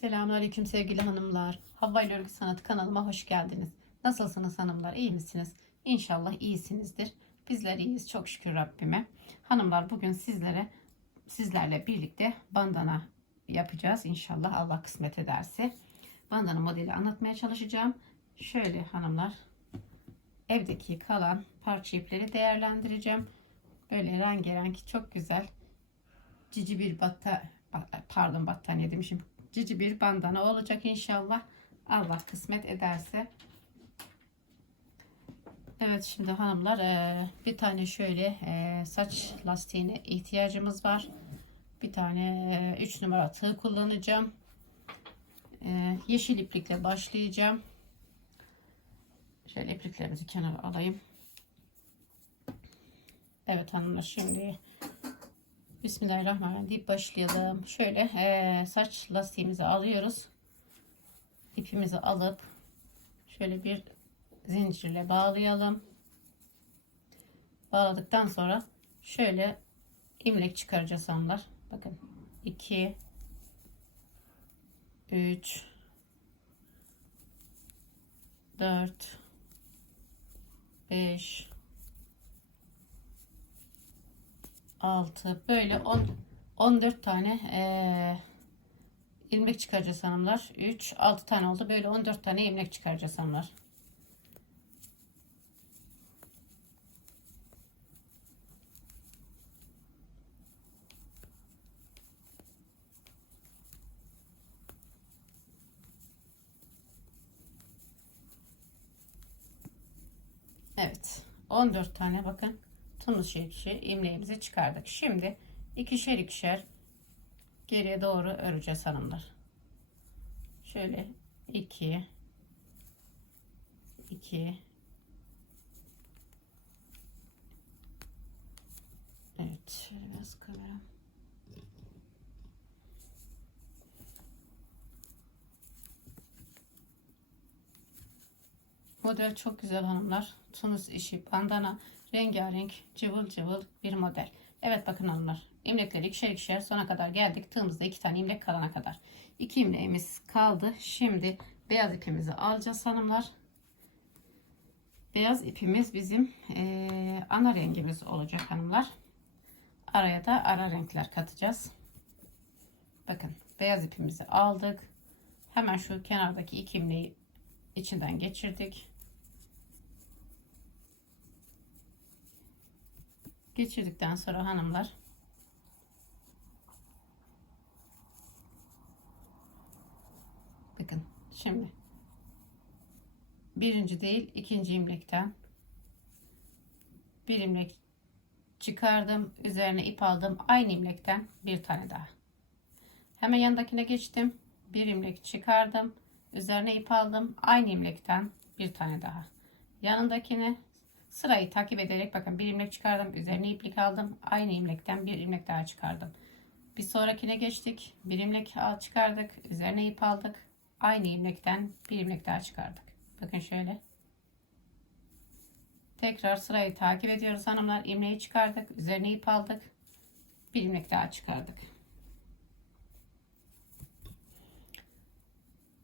Selamünaleyküm sevgili hanımlar. Havva ile Örgü Sanatı kanalıma hoş geldiniz. Nasılsınız hanımlar? İyi misiniz? İnşallah iyisinizdir. Bizler iyiyiz çok şükür Rabbime. Hanımlar bugün sizlere sizlerle birlikte bandana yapacağız. İnşallah Allah kısmet ederse. Bandana modeli anlatmaya çalışacağım. Şöyle hanımlar evdeki kalan parça ipleri değerlendireceğim. Böyle rengarenk çok güzel cici bir batta pardon battaniye demişim. Cici bir bandana olacak inşallah. Allah kısmet ederse. Evet şimdi hanımlar eee, bir tane şöyle eee, saç lastiğine ihtiyacımız var. Bir tane 3 numara tığ kullanacağım. Yeşil iplikle başlayacağım. Şöyle ipliklerimizi kenara alayım. Evet hanımlar şimdi Bismillahirrahmanirrahim deyip başlayalım. Şöyle eee, saç lastiğimizi alıyoruz. İpimizi alıp şöyle bir zincirle bağlayalım. Bağladıktan sonra şöyle imlek çıkaracağız hanımlar. Bakın 2 3 4 5 6 böyle 10 14 tane eee, ilmek çıkaracağız hanımlar. 3 6 tane oldu. Böyle 14 tane ilmek çıkaracağız hanımlar. Evet. 14 tane bakın tunus şekli ilmeğimizi çıkardık. Şimdi ikişer ikişer geriye doğru öreceğiz hanımlar. Şöyle 2 2 Evet, şöyle biraz kamera. Model çok güzel hanımlar. Tunus işi, bandana, rengarenk, cıvıl cıvıl bir model. Evet bakın hanımlar. İmlekleri ikişer ikişer sona kadar geldik. Tığımızda iki tane imlek kalana kadar. İki imleğimiz kaldı. Şimdi beyaz ipimizi alacağız hanımlar. Beyaz ipimiz bizim eee, ana rengimiz olacak hanımlar. Araya da ara renkler katacağız. Bakın beyaz ipimizi aldık. Hemen şu kenardaki iki imleği içinden geçirdik. Geçirdikten sonra hanımlar bakın şimdi birinci değil ikinci imlekten bir imlek çıkardım üzerine ip aldım aynı imlekten bir tane daha. Hemen yanındakine geçtim bir imlek çıkardım üzerine ip aldım aynı imlekten bir tane daha. Yanındakini sırayı takip ederek bakın bir ilmek çıkardım üzerine iplik aldım aynı ilmekten bir ilmek daha çıkardım. Bir sonrakine geçtik bir ilmek al- çıkardık üzerine ip aldık aynı ilmekten bir ilmek daha çıkardık. Bakın şöyle. Tekrar sırayı takip ediyoruz hanımlar ilmeği çıkardık üzerine ip aldık bir ilmek daha çıkardık.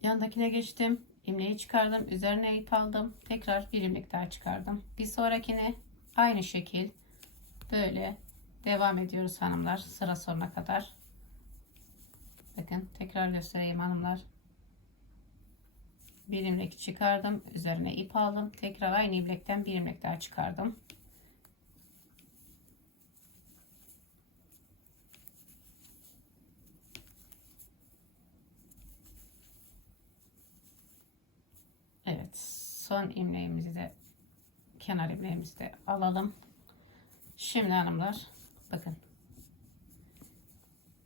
Yandakine geçtim. İmleği çıkardım. Üzerine ip aldım. Tekrar bir ilmek daha çıkardım. Bir sonrakine aynı şekil böyle devam ediyoruz hanımlar. Sıra sonuna kadar. Bakın tekrar göstereyim hanımlar. Bir ilmek çıkardım. Üzerine ip aldım. Tekrar aynı ilmekten bir ilmek daha çıkardım. Evet, son ilmeğimizi de kenar ilmeğimizi de alalım. Şimdi hanımlar bakın.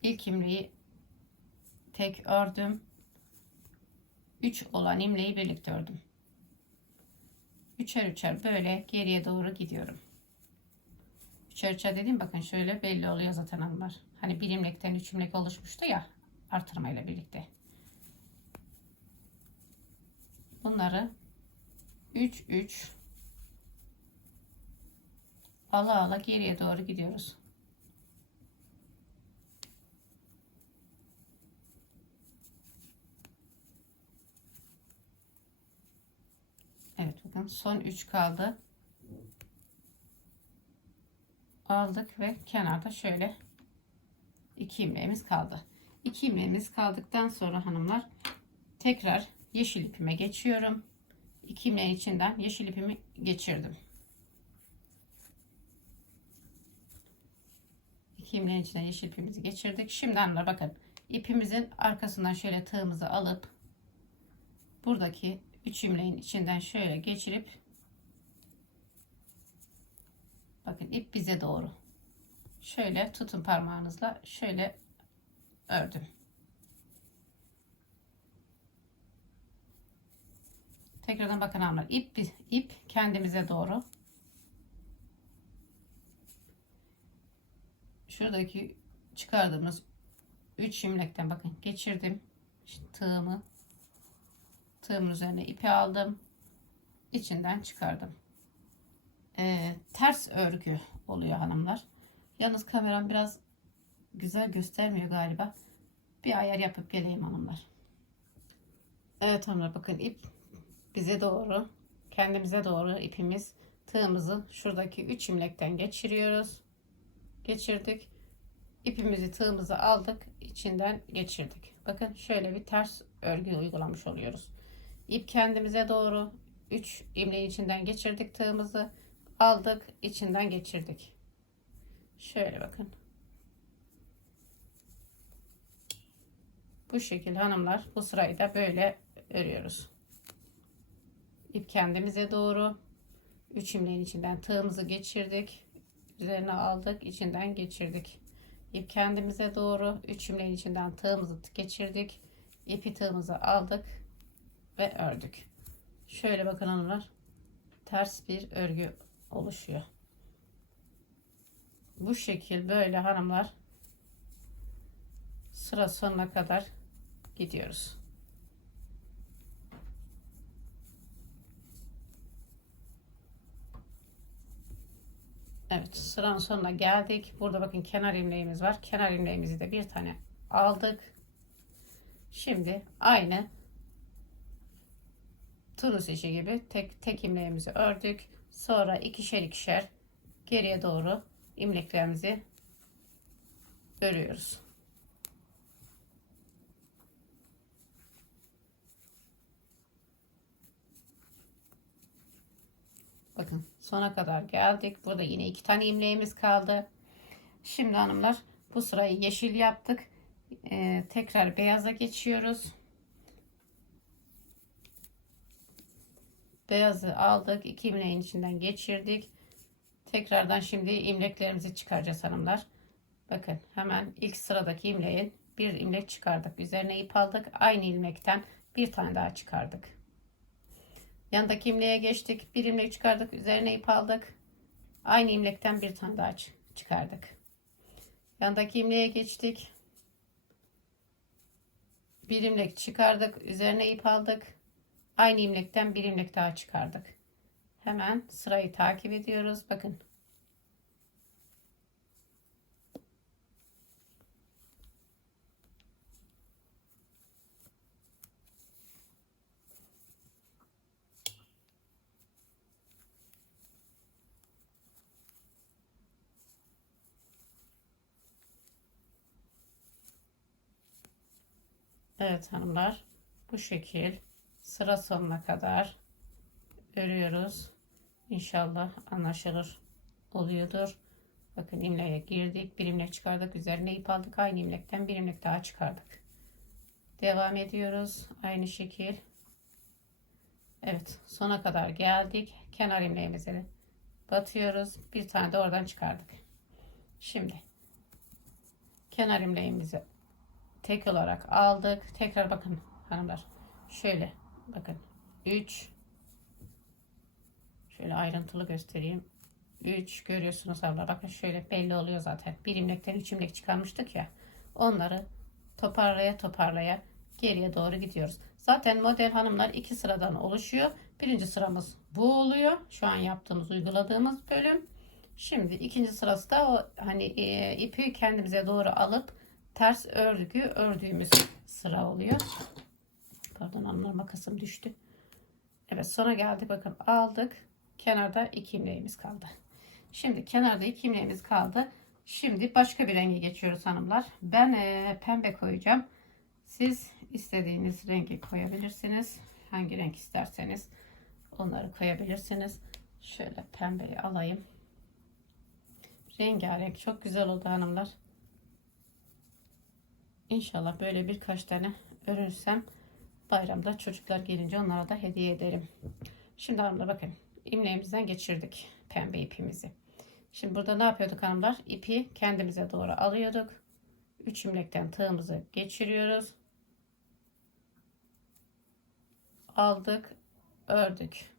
İlk ilmeği tek ördüm. 3 olan ilmeği birlikte ördüm. Üçer üçer böyle geriye doğru gidiyorum. Üçer üçer dediğim bakın şöyle belli oluyor zaten hanımlar. Hani bir ilmekten üç ilmek oluşmuştu ya artırmayla birlikte. bunları 3 3 ala ala geriye doğru gidiyoruz. Evet bakın son 3 kaldı. Aldık ve kenarda şöyle 2 ilmeğimiz kaldı. 2 ilmeğimiz kaldıktan sonra hanımlar tekrar yeşil ipime geçiyorum. 2 ilmeğin içinden yeşil ipimi geçirdim. 2 ilmeğin içinden yeşil ipimizi geçirdik. Şimdi hanımlar bakın ipimizin arkasından şöyle tığımızı alıp buradaki 3 ilmeğin içinden şöyle geçirip bakın ip bize doğru şöyle tutun parmağınızla şöyle ördüm. Tekrardan bakın hanımlar ip ip kendimize doğru. Şuradaki çıkardığımız 3 imlekten bakın geçirdim. İşte tığımı tığımın üzerine ipi aldım. İçinden çıkardım. Ee, ters örgü oluyor hanımlar. Yalnız kameram biraz güzel göstermiyor galiba. Bir ayar yapıp geleyim hanımlar. Evet hanımlar bakın ip bize doğru kendimize doğru ipimiz tığımızı şuradaki 3 imlekten geçiriyoruz. Geçirdik. İpimizi tığımızı aldık içinden geçirdik. Bakın şöyle bir ters örgü uygulamış oluyoruz. İp kendimize doğru 3 ilmeğin içinden geçirdik tığımızı aldık içinden geçirdik. Şöyle bakın. Bu şekilde hanımlar bu sırayı da böyle örüyoruz ip kendimize doğru. 3 ilmeğin içinden tığımızı geçirdik. Üzerine aldık içinden geçirdik. İp kendimize doğru. 3 ilmeğin içinden tığımızı geçirdik. İpi tığımızı aldık ve ördük. Şöyle bakın hanımlar ters bir örgü oluşuyor. Bu şekil böyle hanımlar sıra sonuna kadar gidiyoruz Evet sıranın sonuna geldik. Burada bakın kenar ilmeğimiz var. Kenar ilmeğimizi de bir tane aldık. Şimdi aynı turus işi gibi tek tek ilmeğimizi ördük. Sonra ikişer ikişer geriye doğru ilmeklerimizi örüyoruz. Bakın sona kadar geldik. Burada yine iki tane ilmeğimiz kaldı. Şimdi hanımlar bu sırayı yeşil yaptık. Ee, tekrar beyaza geçiyoruz. Beyazı aldık. iki ilmeğin içinden geçirdik. Tekrardan şimdi imleklerimizi çıkaracağız hanımlar. Bakın hemen ilk sıradaki imleğin bir imlek çıkardık. Üzerine ip aldık. Aynı ilmekten bir tane daha çıkardık. Yandaki imleğe geçtik. Bir imlek çıkardık. Üzerine ip aldık. Aynı imlekten bir tane daha çıkardık. Yandaki imleğe geçtik. Bir imlek çıkardık. Üzerine ip aldık. Aynı imlekten bir imlek daha çıkardık. Hemen sırayı takip ediyoruz. Bakın Evet hanımlar bu şekil sıra sonuna kadar örüyoruz. İnşallah anlaşılır oluyordur. Bakın imleğe girdik. Bir imlek çıkardık. Üzerine ip aldık. Aynı imlekten bir imlek daha çıkardık. Devam ediyoruz. Aynı şekil. Evet sona kadar geldik. Kenar imleğimizi batıyoruz. Bir tane de oradan çıkardık. Şimdi kenar imleğimizi tek olarak aldık. Tekrar bakın hanımlar. Şöyle bakın. 3 Şöyle ayrıntılı göstereyim. 3 görüyorsunuz abla. Bakın şöyle belli oluyor zaten. Bir imlekten 3 imlek çıkarmıştık ya. Onları toparlaya toparlaya geriye doğru gidiyoruz. Zaten model hanımlar iki sıradan oluşuyor. Birinci sıramız bu oluyor. Şu an yaptığımız uyguladığımız bölüm. Şimdi ikinci sırası da o hani e, ipi kendimize doğru alıp ters örgü ördüğümüz sıra oluyor. Pardon anlar makasım düştü. Evet sona geldik. Bakın aldık. Kenarda iki imleğimiz kaldı. Şimdi kenarda iki imleğimiz kaldı. Şimdi başka bir renge geçiyoruz hanımlar. Ben e, pembe koyacağım. Siz istediğiniz rengi koyabilirsiniz. Hangi renk isterseniz onları koyabilirsiniz. Şöyle pembeyi alayım. Rengarenk çok güzel oldu hanımlar. İnşallah böyle birkaç tane örürsem bayramda çocuklar gelince onlara da hediye ederim. Şimdi hanımlar bakın imleğimizden geçirdik pembe ipimizi. Şimdi burada ne yapıyorduk hanımlar? İpi kendimize doğru alıyorduk. 3 imlekten tığımızı geçiriyoruz. Aldık, ördük.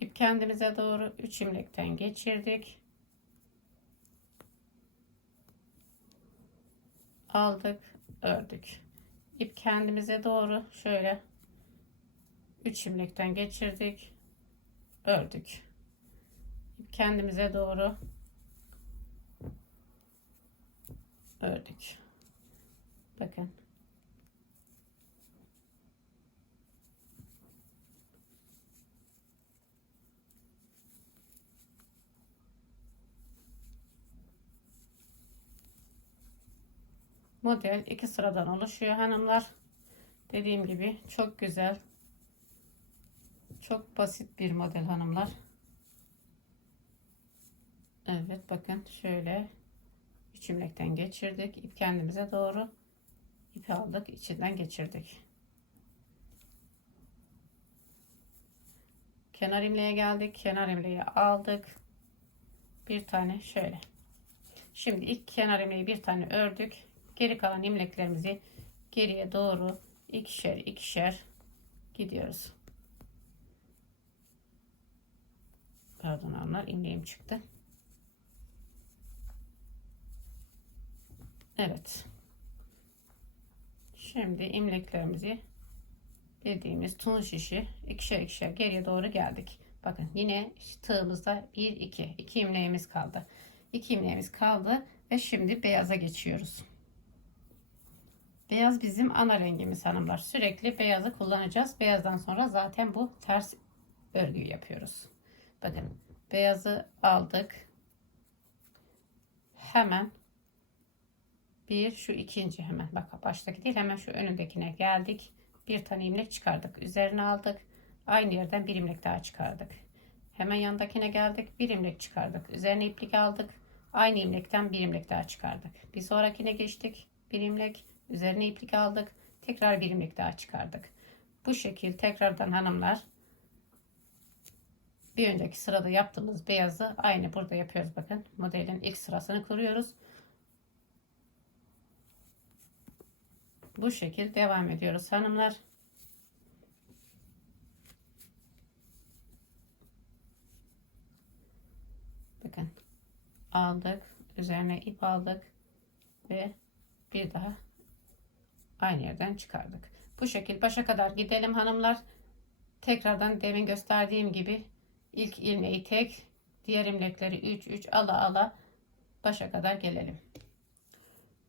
İp kendimize doğru 3 imlekten geçirdik. Aldık, ördük. İp kendimize doğru şöyle 3 imlekten geçirdik. Ördük. İp kendimize doğru ördük. Bakın. Model iki sıradan oluşuyor hanımlar. Dediğim gibi çok güzel. Çok basit bir model hanımlar. Evet bakın şöyle üç imlekten geçirdik. İp kendimize doğru ipi aldık. içinden geçirdik. Kenar imleğe geldik. Kenar imleği aldık. Bir tane şöyle. Şimdi ilk kenar imleği bir tane ördük. Geri kalan imleklerimizi geriye doğru ikişer ikişer gidiyoruz. Pardon hanımlar imleğim çıktı. Evet. Şimdi imleklerimizi dediğimiz tun şişi ikişer ikişer geriye doğru geldik. Bakın yine tığımızda 1 2 2 imleğimiz kaldı. 2 imleğimiz kaldı ve şimdi beyaza geçiyoruz. Beyaz bizim ana rengimiz hanımlar. Sürekli beyazı kullanacağız. Beyazdan sonra zaten bu ters örgüyü yapıyoruz. Bakın beyazı aldık. Hemen bir şu ikinci hemen bak baştaki değil hemen şu önündekine geldik. Bir tane imlek çıkardık. Üzerine aldık. Aynı yerden bir imlek daha çıkardık. Hemen yandakine geldik. Bir imlek çıkardık. Üzerine iplik aldık. Aynı imlekten bir imlek daha çıkardık. Bir sonrakine geçtik. Bir imlek. Üzerine iplik aldık. Tekrar bir imlek daha çıkardık. Bu şekil tekrardan hanımlar bir önceki sırada yaptığımız beyazı aynı burada yapıyoruz bakın. Modelin ilk sırasını kuruyoruz. Bu şekil devam ediyoruz hanımlar. Bakın aldık. Üzerine ip aldık. Ve bir daha aynı yerden çıkardık. Bu şekil başa kadar gidelim hanımlar. Tekrardan demin gösterdiğim gibi ilk ilmeği tek, diğer ilmekleri 3 3 ala ala başa kadar gelelim.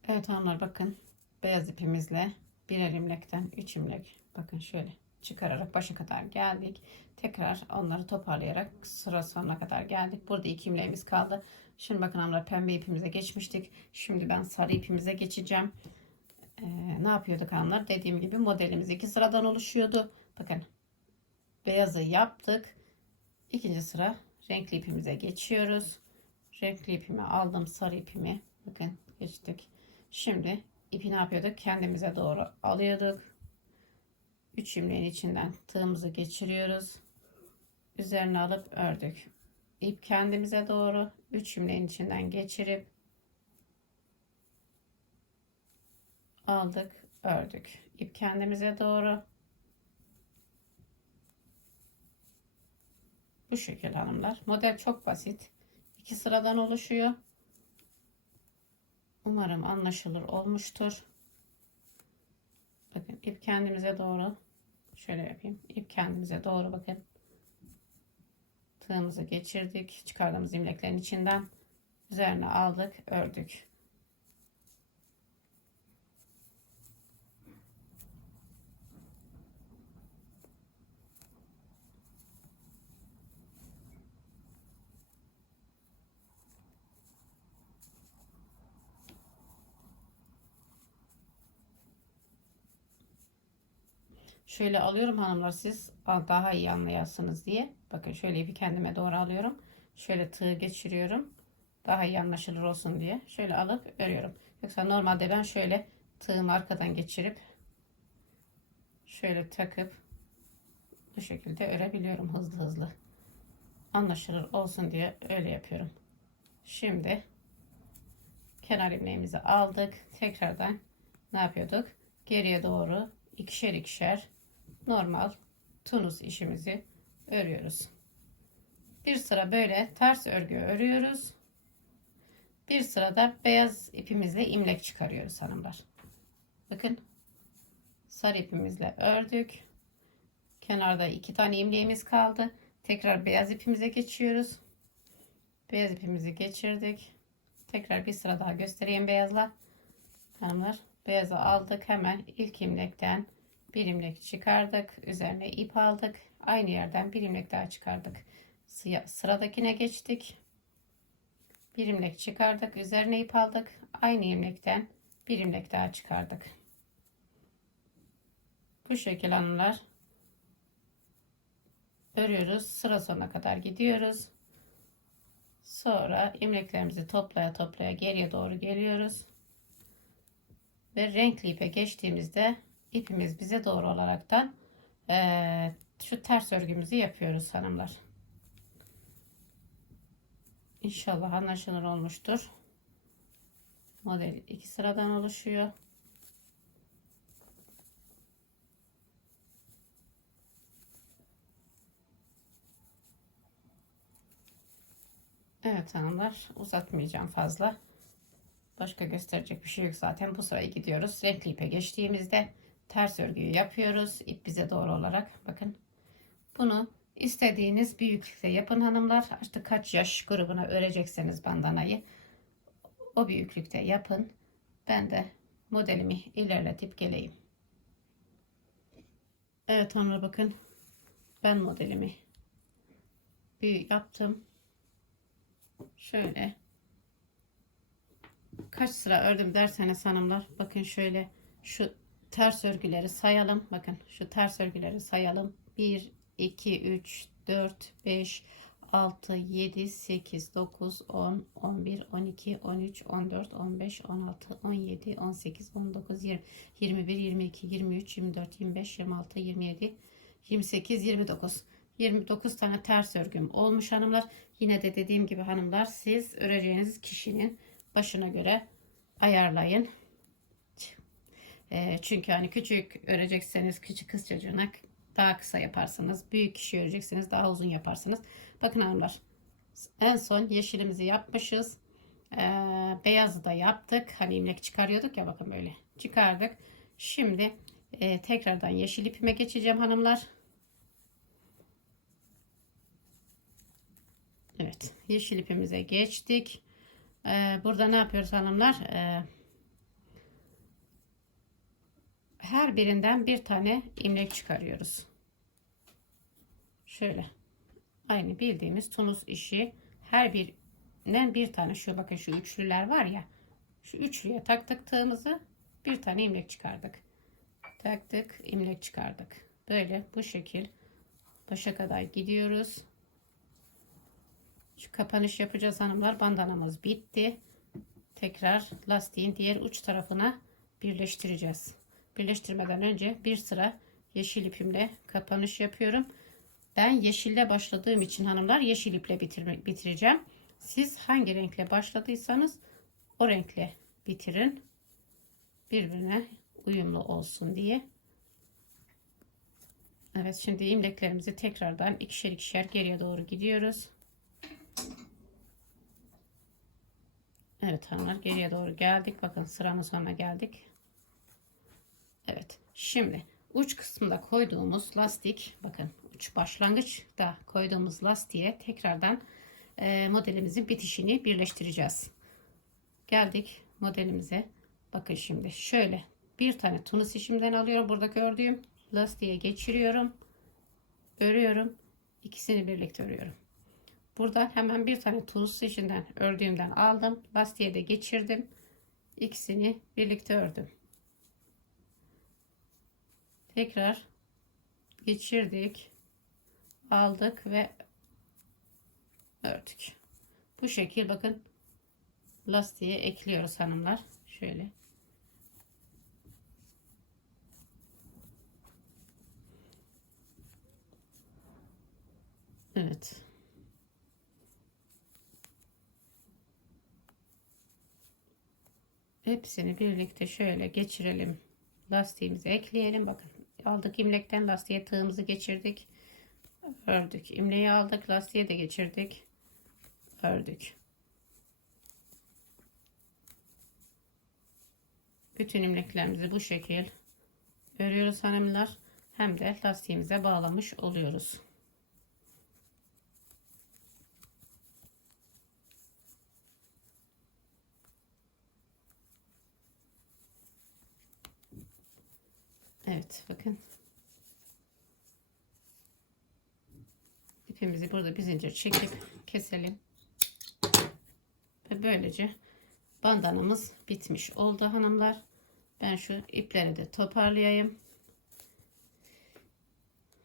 Evet hanımlar bakın beyaz ipimizle birer imlekten 3 imlek bakın şöyle çıkararak başa kadar geldik. Tekrar onları toparlayarak sıra sonuna kadar geldik. Burada iki imleğimiz kaldı. Şimdi bakın hanımlar pembe ipimize geçmiştik. Şimdi ben sarı ipimize geçeceğim. Ee, ne yapıyorduk hanımlar? Dediğim gibi modelimiz iki sıradan oluşuyordu. Bakın beyazı yaptık. İkinci sıra renkli ipimize geçiyoruz. Renkli ipimi aldım sarı ipimi. Bakın geçtik. Şimdi ipi ne yapıyorduk? Kendimize doğru alıyorduk. Üç imleğin içinden tığımızı geçiriyoruz. Üzerine alıp ördük. İp kendimize doğru üç imleğin içinden geçirip aldık, ördük. İp kendimize doğru bu şekil hanımlar. Model çok basit. İki sıradan oluşuyor. Umarım anlaşılır olmuştur. Bakın ip kendimize doğru şöyle yapayım. İp kendimize doğru bakın. Tığımızı geçirdik. Çıkardığımız imleklerin içinden üzerine aldık, ördük. Şöyle alıyorum hanımlar siz daha iyi anlayasınız diye. Bakın şöyle ipi kendime doğru alıyorum. Şöyle tığ geçiriyorum. Daha iyi anlaşılır olsun diye. Şöyle alıp örüyorum. Yoksa normalde ben şöyle tığımı arkadan geçirip şöyle takıp bu şekilde örebiliyorum hızlı hızlı. Anlaşılır olsun diye öyle yapıyorum. Şimdi kenar ilmeğimizi aldık. Tekrardan ne yapıyorduk? Geriye doğru ikişer ikişer normal tunus işimizi örüyoruz. Bir sıra böyle ters örgü örüyoruz. Bir sırada beyaz ipimizle imlek çıkarıyoruz hanımlar. Bakın sarı ipimizle ördük. Kenarda iki tane imleğimiz kaldı. Tekrar beyaz ipimize geçiyoruz. Beyaz ipimizi geçirdik. Tekrar bir sıra daha göstereyim beyazla. Hanımlar beyazı aldık. Hemen ilk imlekten bir imlek çıkardık. Üzerine ip aldık. Aynı yerden bir imlek daha çıkardık. Sıradakine geçtik. Bir imlek çıkardık. Üzerine ip aldık. Aynı imlekten bir imlek daha çıkardık. Bu şekil hanımlar örüyoruz. Sıra sonuna kadar gidiyoruz. Sonra imleklerimizi toplaya toplaya geriye doğru geliyoruz. Ve renkli ipe geçtiğimizde ipimiz bize doğru olaraktan e, şu ters örgümüzü yapıyoruz hanımlar. İnşallah anlaşılır olmuştur. Model iki sıradan oluşuyor. Evet hanımlar uzatmayacağım fazla. Başka gösterecek bir şey yok zaten. Bu sırayı gidiyoruz. Renkli ipe geçtiğimizde ters örgüyü yapıyoruz. İp bize doğru olarak. Bakın. Bunu istediğiniz büyüklükte yapın hanımlar. Artık kaç yaş grubuna örecekseniz bandanayı o büyüklükte yapın. Ben de modelimi ilerletip geleyim. Evet hanımlar bakın. Ben modelimi büyük yaptım. Şöyle kaç sıra ördüm derseniz hanımlar bakın şöyle şu ters örgüleri sayalım bakın şu ters örgüleri sayalım 1 2 3 4 5 6 7 8 9 10 11 12 13 14 15 16 17 18 19 20 21 22 23 24 25 26 27 28 29 29 tane ters örgüm olmuş hanımlar. Yine de dediğim gibi hanımlar siz öreceğiniz kişinin başına göre ayarlayın. E, çünkü hani küçük örecekseniz küçük kız çocuğuna daha kısa yaparsınız. Büyük kişi örecekseniz daha uzun yaparsınız. Bakın hanımlar en son yeşilimizi yapmışız. E, beyazı da yaptık. Hani imlek çıkarıyorduk ya bakın böyle çıkardık. Şimdi e, tekrardan yeşil ipime geçeceğim hanımlar. Evet yeşil ipimize geçtik. Ee, burada ne yapıyoruz hanımlar? Her birinden bir tane imlek çıkarıyoruz. Şöyle. Aynı bildiğimiz tunus işi. Her birinden bir tane şu bakın şu üçlüler var ya. Şu üçlüye taktık tığımızı bir tane imlek çıkardık. Taktık imlek çıkardık. Böyle bu şekil başa kadar gidiyoruz. Şu kapanış yapacağız hanımlar. Bandanamız bitti. Tekrar lastiğin diğer uç tarafına birleştireceğiz. Birleştirmeden önce bir sıra yeşil ipimle kapanış yapıyorum. Ben yeşille başladığım için hanımlar yeşil iple bitirme, bitireceğim. Siz hangi renkle başladıysanız o renkle bitirin. Birbirine uyumlu olsun diye. Evet şimdi imleklerimizi tekrardan ikişer ikişer geriye doğru gidiyoruz. Evet hanımlar geriye doğru geldik. Bakın sıranın sonuna geldik. Evet şimdi uç kısmında koyduğumuz lastik bakın uç başlangıçta koyduğumuz lastiğe tekrardan e, modelimizin bitişini birleştireceğiz. Geldik modelimize. Bakın şimdi şöyle bir tane tunus işimden alıyorum. Burada gördüğüm lastiğe geçiriyorum. Örüyorum. İkisini birlikte örüyorum. Burada hemen bir tane tuz işinden ördüğümden aldım. Lastiğe de geçirdim. İkisini birlikte ördüm. Tekrar geçirdik. Aldık ve ördük. Bu şekil bakın lastiğe ekliyoruz hanımlar. Şöyle. Evet. Hepsini birlikte şöyle geçirelim. Lastiğimizi ekleyelim. Bakın aldık imlekten lastiğe tığımızı geçirdik. Ördük. İmleği aldık. Lastiğe de geçirdik. Ördük. Bütün imleklerimizi bu şekil örüyoruz hanımlar. Hem de lastiğimize bağlamış oluyoruz. Evet bakın. İpimizi burada bir zincir çekip keselim. Ve böylece bandanamız bitmiş oldu hanımlar. Ben şu ipleri de toparlayayım.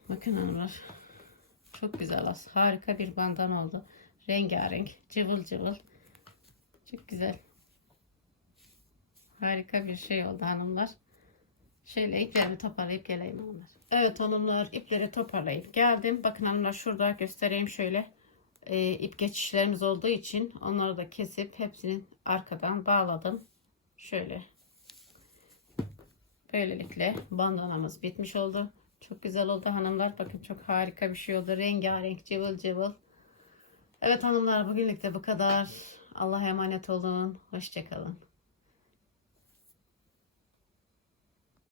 Bakın hanımlar. Çok güzel as. Harika bir bandan oldu. Rengarenk, cıvıl cıvıl. Çok güzel. Harika bir şey oldu hanımlar. Şöyle iplerimi toparlayıp geleyim hanımlar. Evet hanımlar ipleri toparlayıp geldim. Bakın hanımlar şurada göstereyim şöyle. Ee, ip geçişlerimiz olduğu için onları da kesip hepsinin arkadan bağladım. Şöyle. Böylelikle bandanamız bitmiş oldu. Çok güzel oldu hanımlar. Bakın çok harika bir şey oldu. Rengarenk cıvıl cıvıl. Evet hanımlar bugünlük de bu kadar. Allah'a emanet olun. Hoşçakalın.